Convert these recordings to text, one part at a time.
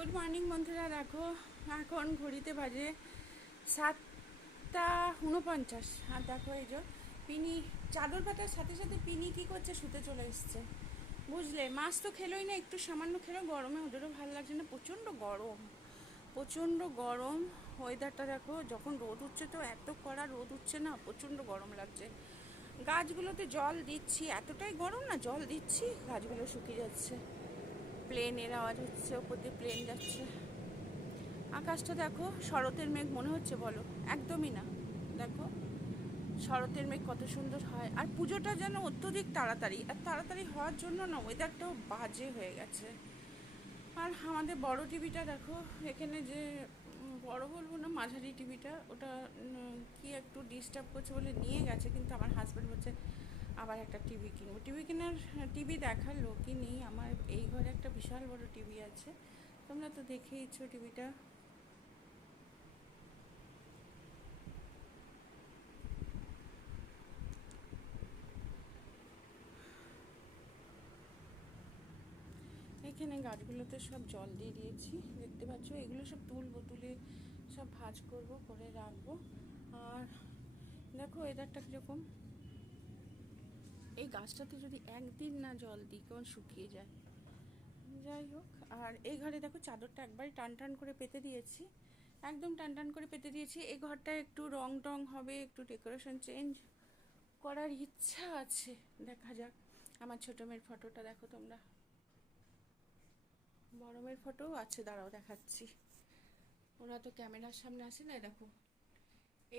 Good morning বন্ধুরা, দেখো এখন ঘড়িতে বাজে 7টা 49। আর দেখো এই যে পিনি চাদর পাতার সাথে সাথে পিনি কী করছে, শুতে চলে এসছে। বুঝলে, মাছ তো খেলোই না, একটু সামান্য খেলো। গরমে ওদেরও ভালো লাগছে না, প্রচণ্ড গরম, প্রচণ্ড গরম। ওয়েদারটা দেখো, যখন রোদ উঠছে তো এত কড়া রোদ উঠছে না, প্রচণ্ড গরম লাগছে। গাছগুলোতে জল দিচ্ছি, এতটাই গরম না, জল দিচ্ছি, গাছগুলো শুকিয়ে যাচ্ছে। প্লেনের আওয়াজ হচ্ছে, ওপর দিয়ে প্লেন যাচ্ছে। আকাশটা দেখো, শরতের মেঘ মনে হচ্ছে বলো? একদমই না। দেখো শরতের মেঘ কত সুন্দর হয়। আর পুজোটা যেন অত্যধিক তাড়াতাড়ি, আর তাড়াতাড়ি হওয়ার জন্য না ওয়েদারটাও বাজে হয়ে গেছে। আর আমাদের বড় টিভিটা দেখো, এখানে যে বড় বলবো না, মাঝারি টিভিটা, ওটা কি একটু ডিস্টার্ব করছে বলে নিয়ে গেছে। কিন্তু আমার হাজব্যান্ড বলছে আবার একটা টিভি কিনবো। টিভি দেখার লোকই নেই আমার। এই ঘরে একটা বিশাল বড় টিভি আছে, তোমরা তো দেখেইছো টিভিটা। এখানে গাছগুলোতে সব জল দিয়ে দিয়েছি, দেখতে পাচ্ছ। এগুলো সব তুলবো, তুলে সব ভাঁজ করব, করে রাখবো। আর দেখো ওয়েদারটা কীরকম। এই গাছটাতে যদি একদিন না জল দিই, কেমন শুকিয়ে যায়। যাই হোক, আর এই ঘরে দেখো চাদরটা একবারই টান টান করে পেতে দিয়েছি, একদম টান টান করে পেতে দিয়েছি। এই ঘরটা একটু রং টং হবে, একটু ডেকোরেশন চেঞ্জ করার ইচ্ছা আছে, দেখা যাক। আমার ছোটো মেয়ের ফটোটা দেখো তোমরা, বড় মেয়ের ফটোও আছে, দাঁড়াও দেখাচ্ছি। ওরা তো ক্যামেরার সামনে আসে না। দেখো,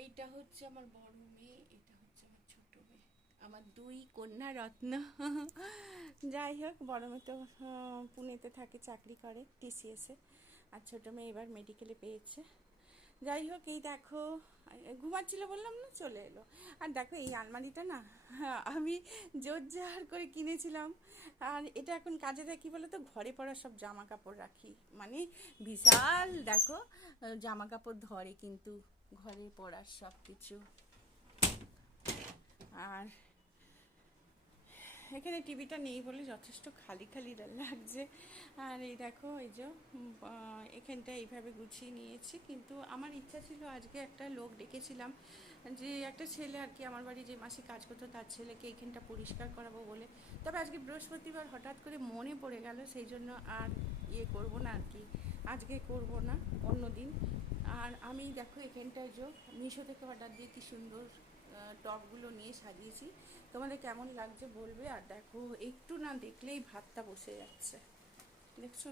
এইটা হচ্ছে আমার বড় মেয়ে, এটা হচ্ছে আমার ছোট মেয়ে, আমার দুই কন্যা রত্ন। যাই হোক, বড় মেয়ে তো পুনেতে থাকে, চাকরি করে টিসিএসে। আর ছোটো মেয়ে এবার মেডিকেলে পেয়েছে। যাই হোক, এই দেখো, ঘুমাচ্ছিল বললাম না, চলে এলো। আর দেখো এই আলমারিটা না, আমি জোরজার করে কিনেছিলাম। আর এটা এখন কাজে দেয় কী বলো তো, ঘরে পরা সব জামা কাপড় রাখি। মানে বিশাল দেখো, জামা কাপড় ধরে কিন্তু ঘরে পরার সব কিছু। আর এখানে টিভিটা নেই বলে যথেষ্ট খালি খালি লাগছে। আর এই দেখো, এই যে এখানটা এইভাবে গুছিয়ে নিয়েছি। কিন্তু আমার ইচ্ছা ছিল আজকে একটা লোক ডেকেছিলাম, যে একটা ছেলে আর কি, আমার বাড়ি যে মাসে কাজ করতো তার ছেলেকে এইখানটা পরিষ্কার করাবো বলে। তবে আজকে বৃহস্পতিবার হঠাৎ করে মনে পড়ে গেল, সেই জন্য আর করবো না আর কি, আজকে করব না, অন্য দিন। আর আমি দেখো এখানটায় যে মিশো থেকে অর্ডার দিয়ে কি সুন্দর টপগুলো নিয়ে সাজিয়েছি। তোমাদের কেমন লাগছে বলবে। আর দেখো, একটু না দেখলেই ভাতটা বসে যাচ্ছে, দেখছো।